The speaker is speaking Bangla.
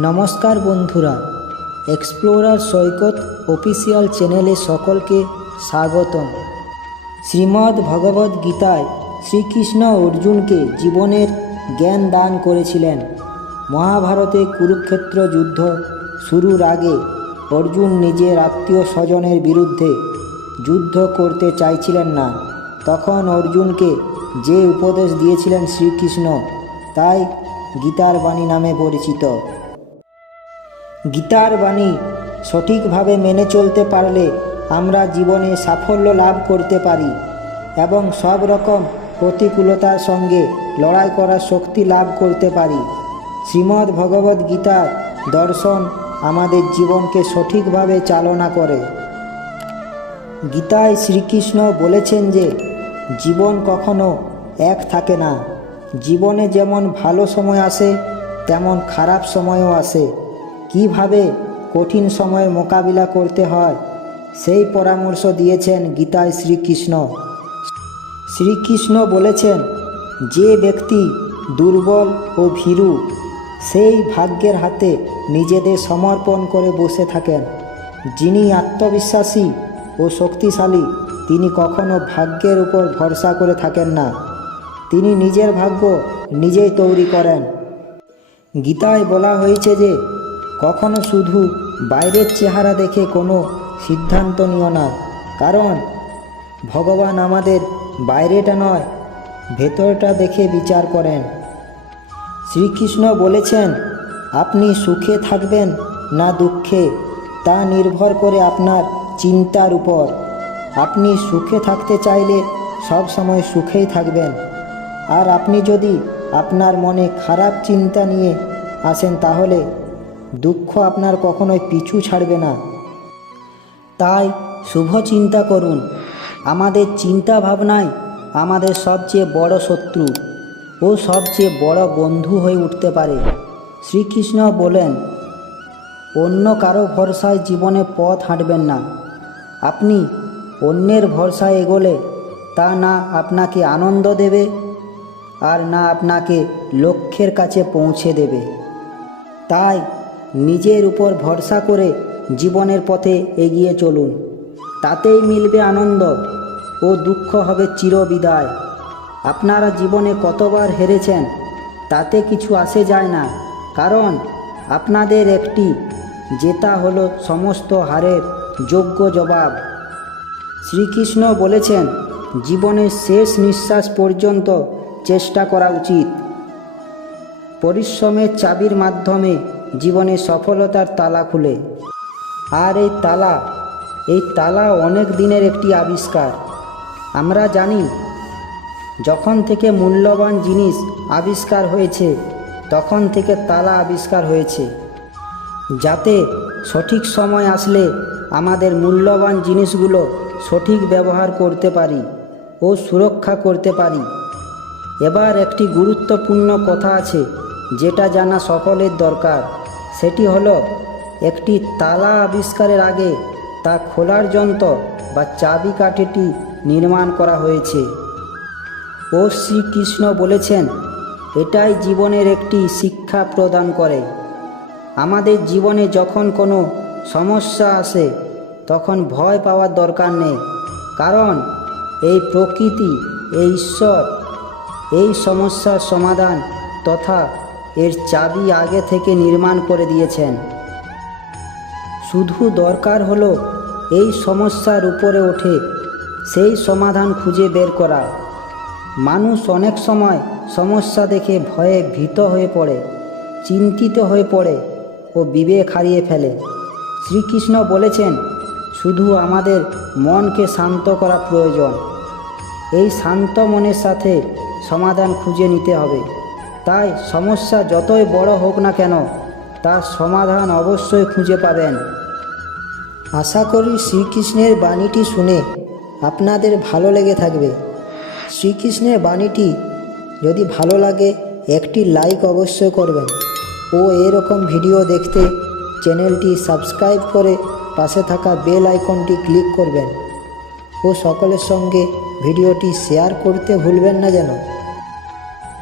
নমস্কার বন্ধুরা এক্সপ্লোরার সৈকত অফিসিয়াল চ্যানেলে সকলকে স্বাগতম। শ্রীমদ্ ভগবদ্ গীতায় শ্রীকৃষ্ণ অর্জুনকে জীবনের জ্ঞান দান করেছিলেন। মহাভারতে কুরুক্ষেত্র যুদ্ধ শুরুর আগে অর্জুন নিজের আত্মীয় স্বজনের বিরুদ্ধে যুদ্ধ করতে চাইছিলেন না। তখন অর্জুনকে যে উপদেশ দিয়েছিলেন শ্রীকৃষ্ণ, তাই গীতার বাণী নামে পরিচিত। গীতার বাণী সঠিকভাবে মেনে চলতে পারলে আমরা জীবনে সাফল্য লাভ করতে পারি এবং সব রকম প্রতিকূলতার সঙ্গে লড়াই করার শক্তি লাভ করতে পারি। শ্রীমদ্ ভগবদ্ গীতার দর্শন আমাদের জীবনকে সঠিকভাবে চালনা করে। গীতায় শ্রীকৃষ্ণ বলেছেন যে, জীবন কখনো এক থাকে না। জীবনে যেমন ভালো সময় আসে, তেমন খারাপ সময়ও আসে। কীভাবে কঠিন সময়ের মোকাবিলা করতে হয়, সেই পরামর্শ দিয়েছেন গীতায় শ্রীকৃষ্ণ। শ্রীকৃষ্ণ বলেছেন, যে ব্যক্তি দুর্বল ও ভীরু, সেই ভাগ্যের হাতে নিজেদের সমর্পণ করে বসে থাকেন। যিনি আত্মবিশ্বাসী ও শক্তিশালী, তিনি কখনো ভাগ্যের উপর ভরসা করে থাকেন না। তিনি নিজের ভাগ্য নিজেই তৈরি করেন। গীতায় বলা হয়েছে যে কখনো শুধু বাইরের চেহারা দেখে কোনো সিদ্ধান্ত নিও না। কারণ ভগবান আমাদের বাইরেটা নয়, ভেতরটা দেখে বিচার করেন। শ্রীকৃষ্ণ বলেছেন, আপনি সুখে থাকবেন না দুঃখে, তা নির্ভর করে আপনার চিন্তার উপর। আপনি সুখে থাকতে চাইলে সব সময় সুখেই থাকবেন। আর আপনি যদি আপনার মনে খারাপ চিন্তা নিয়ে আসেন তাহলে দুঃখ আপনার কখনোই পিছু ছাড়বে না। তাই শুভ চিন্তা করুন। আমাদের চিন্তা ভাবনাই আমাদের সবচেয়ে বড় শত্রু ও সবচেয়ে বড় বন্ধু হয়ে উঠতে পারে। শ্রীকৃষ্ণ বলেন, অন্য কারও ভরসায় জীবনে পথ হাঁটবেন না। আপনি অন্যের ভরসায় এগোলে তা না আপনাকে আনন্দ দেবে আর না আপনাকে লক্ষ্যের কাছে পৌঁছে দেবে। তাই নিজের উপর ভরসা করে জীবনের পথে এগিয়ে চলুন। তাতেই মিলবে আনন্দ ও দুঃখ হবে চিরবিদায়। আপনারা জীবনে কতবার হেরেছেন, তাতে কিছু আসে যায় না, কারণ আপনাদের একটি জেতা হলো সমস্ত হারের যোগ্য জবাব। শ্রীকৃষ্ণ বলেছেন, জীবনের শেষ নিঃশ্বাস পর্যন্ত চেষ্টা করা উচিত। পরিশ্রমের চাবির মাধ্যমে জীবনে সফলতার তালা খুলে। আর এই তালা এই তালা অনেক দিনের একটি আবিষ্কার। আমরা জানি, যখন থেকে মূল্যবান জিনিস আবিষ্কার হয়েছে, তখন থেকে তালা আবিষ্কার হয়েছে। যাতে সঠিক সময় আসলে আমাদের মূল্যবান জিনিসগুলো সঠিক ব্যবহার করতে পারি ও সুরক্ষা করতে পারি। এবার একটি গুরুত্বপূর্ণ কথা আছে, যেটা জানা সকলের দরকার। সেটি হলো, একটি তালা আবিষ্কারের আগে তা খোলার যন্ত্র বা চাবি চাবিকাঠিটি নির্মাণ করা হয়েছে। ও শ্রীকৃষ্ণ বলেছেন, এটাই জীবনের একটি শিক্ষা প্রদান করে। আমাদের জীবনে যখন কোনো সমস্যা আসে, তখন ভয় পাওয়ার দরকার নেই। কারণ, এই প্রকৃতি, এই ঈশ্বর, এই সমস্যার সমাধান তথা এর চাবি আগে থেকে নির্মাণ করে দিয়েছেন। শুধু দরকার হলো এই সমস্যার উপরে ওঠে, সেই সমাধান খুঁজে বের করা। মানুষ অনেক সময় সমস্যা দেখে ভয়ে ভীত হয়ে পড়ে, চিন্তিত হয়ে পড়ে ও বিবেক হারিয়ে ফেলে। শ্রীকৃষ্ণ বলেছেন, শুধু আমাদের মনকে শান্ত করা প্রয়োজন। এই শান্ত মনের সাথে সমাধান খুঁজে নিতে হবে। তাই সমস্যা যতই বড় হোক না কেন, তার সমাধান অবশ্যই খুঁজে পাবেন। আশা করি শ্রীকৃষ্ণের বাণীটি শুনে আপনাদের ভালো লেগে থাকবে। শ্রীকৃষ্ণের বাণীটি যদি ভালো লাগে, একটি লাইক অবশ্যই করবেন ও এরকম ভিডিও দেখতে চ্যানেলটি সাবস্ক্রাইব করে পাশে থাকা বেল আইকনটি ক্লিক করবেন ও সকলের সঙ্গে ভিডিওটি শেয়ার করতে ভুলবেন না যেন।